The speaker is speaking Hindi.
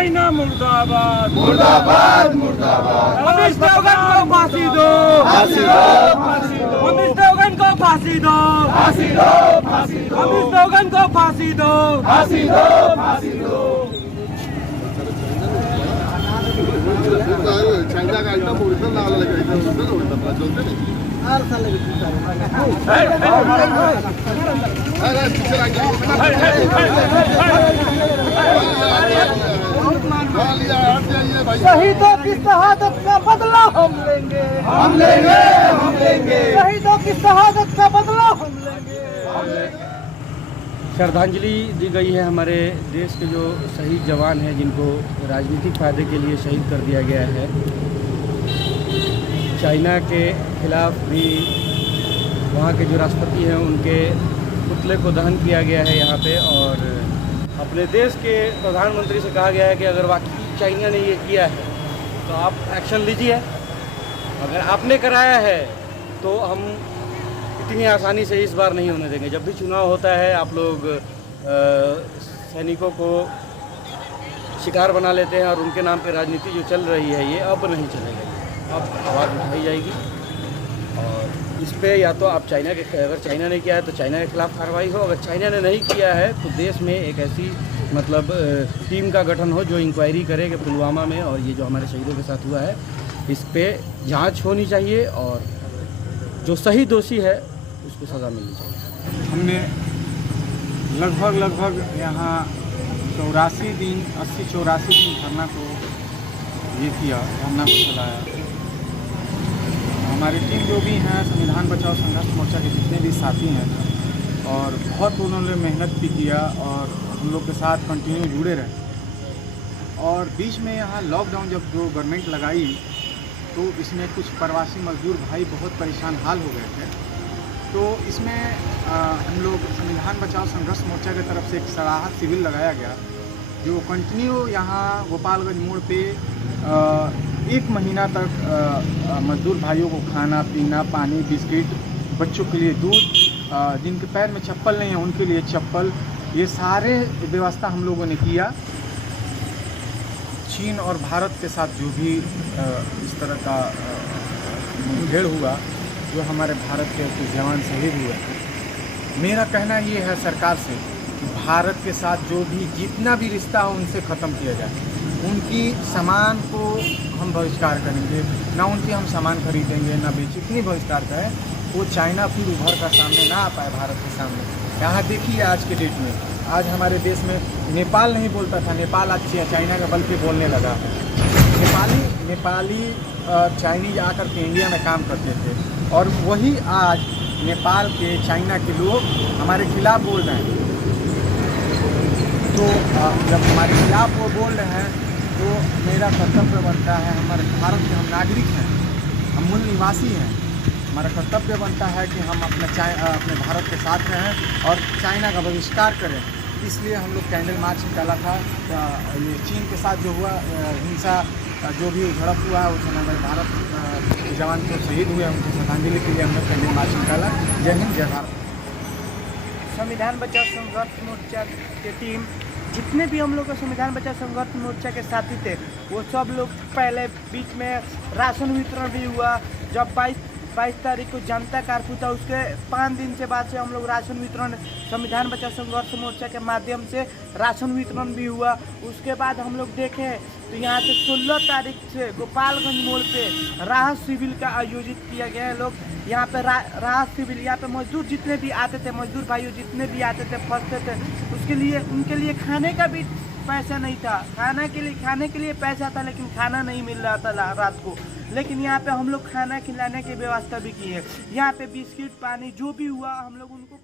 चाइना मुर्दाबाद, मुर्दाबाद मुर्दाबाद। मनीष देवगन को फांसी दो, फांसी दो, फांसी दो, मनीष देवगन को फांसी दो, फांसी दो, फांसी दो, मनीष देवगन को फांसी दो, फांसी दो, फांसी दो। चाइना का आइटम ओरिजिनल लागला लेके ओरिजिनल होता चलते नहीं हर साल लेके शहीदों की शहादत का बदला हम लेंगे, हम लेंगे, हम लेंगे। शहीदों की शहादत का बदला हम लेंगे। श्रद्धांजलि दी गई है हमारे देश के जो शहीद जवान हैं जिनको राजनीतिक फायदे के लिए शहीद कर दिया गया है। चाइना के खिलाफ भी वहाँ के जो राष्ट्रपति हैं उनके पुतले को दहन किया गया है यहाँ पे, और अपने देश के प्रधानमंत्री से कहा गया है कि अगर वाकई चाइना ने ये किया है तो आप एक्शन लीजिए, अगर आपने कराया है तो हम इतनी आसानी से इस बार नहीं होने देंगे। जब भी चुनाव होता है आप लोग सैनिकों को शिकार बना लेते हैं और उनके नाम पे राजनीति जो चल रही है ये अब नहीं चलेगी, अब आवाज़ उठाई जाएगी। और इस पे या तो आप चाइना के, अगर चाइना ने किया है तो चाइना के खिलाफ कार्रवाई हो, अगर चाइना ने नहीं किया है तो देश में एक ऐसी मतलब टीम का गठन हो जो इंक्वायरी करे कि पुलवामा में और ये जो हमारे शहीदों के साथ हुआ है इस पे जांच होनी चाहिए और जो सही दोषी है उसको सज़ा मिलनी चाहिए। हमने लगभग यहाँ 84 दिन 84 दिन धरना को ये किया, धरना को चलाया। हमारी टीम जो भी हैं संविधान बचाओ संघर्ष मोर्चा के जितने भी साथी हैं और बहुत उन्होंने मेहनत भी किया और हम लोग के साथ कंटिन्यू जुड़े रहे। और बीच में यहाँ लॉकडाउन जब जो गवर्नमेंट लगाई तो इसमें कुछ प्रवासी मजदूर भाई बहुत परेशान हाल हो गए थे। तो इसमें हम लोग संविधान बचाओ संघर्ष मोर्चा की तरफ से एक सराहत शिविर लगाया गया जो कंटिन्यू यहाँ गोपालगंज मोड़ पे 1 महीना तक मजदूर भाइयों को खाना पीना पानी बिस्किट, बच्चों के लिए दूध, जिनके पैर में चप्पल नहीं है उनके लिए चप्पल, ये सारे व्यवस्था हम लोगों ने किया। चीन और भारत के साथ जो भी इस तरह का मुठभेड़ हुआ, जो हमारे भारत के कुछ जवान शहीद हुए, मेरा कहना ये है सरकार से कि भारत के साथ जो भी जितना भी रिश्ता हो उनसे ख़त्म किया जाए। उनकी सामान को हम बहिष्कार करेंगे, ना उनकी हम सामान खरीदेंगे ना बेच, इतनी बहिष्कार करें वो चाइना फिर उभर कर सामने ना आ पाए भारत के सामने। यहाँ देखिए आज के डेट में, आज हमारे देश में नेपाल नहीं बोलता था, नेपाल आज चाइना के बल पे बोलने लगा। नेपाली चाइनीज आकर के इंडिया में काम करते थे और वही आज नेपाल के चाइना के लोग हमारे खिलाफ बोल रहे हैं। तो जब हमारे खिलाफ वो बोल रहे हैं तो मेरा कर्तव्य बनता है, हमारे भारत के हम नागरिक हैं, हम मूल निवासी हैं, हमारा कर्तव्य बनता है कि हम अपने भारत के साथ रहें और चाइना का बहिष्कार करें। इसलिए हम लोग कैंडल मार्च निकाला था। ये चीन के साथ जो हुआ हिंसा जो भी झड़प हुआ है उसमें हमारे भारत के जवान जो शहीद हुए हैं उनकी श्रद्धांजलि के लिए हमने कैंडल मार्च निकाला। जय हिंद जय भारत। संविधान बचाओ संघर्ष मोर्चा की टीम जितने भी हम लोग का संविधान बचाओ संघर्ष मोर्चा के साथी थे वो सब लोग पहले बीच में राशन वितरण भी हुआ। जब 22 तारीख को जनता कर्फ्यू था उसके 5 दिन से बाद से हम लोग राशन वितरण संविधान बचाओ संघर्ष मोर्चा के माध्यम से राशन वितरण भी हुआ। उसके बाद हम लोग देखे तो यहाँ से 16 तारीख से गोपालगंज मोड़ पे राहत शिविर का आयोजित किया गया है। लोग यहाँ पे राहत शिविर, यहाँ पे मजदूर जितने भी आते थे, मजदूर भाइयों जितने भी आते थे फंसते थे, उसके लिए उनके लिए खाने का भी पैसा नहीं था। खाने के लिए पैसा था लेकिन खाना नहीं मिल रहा था रात को। लेकिन यहाँ पे हम लोग खाना खिलाने की व्यवस्था भी की है। यहाँ पे बिस्किट पानी जो भी हुआ हम लोग उनको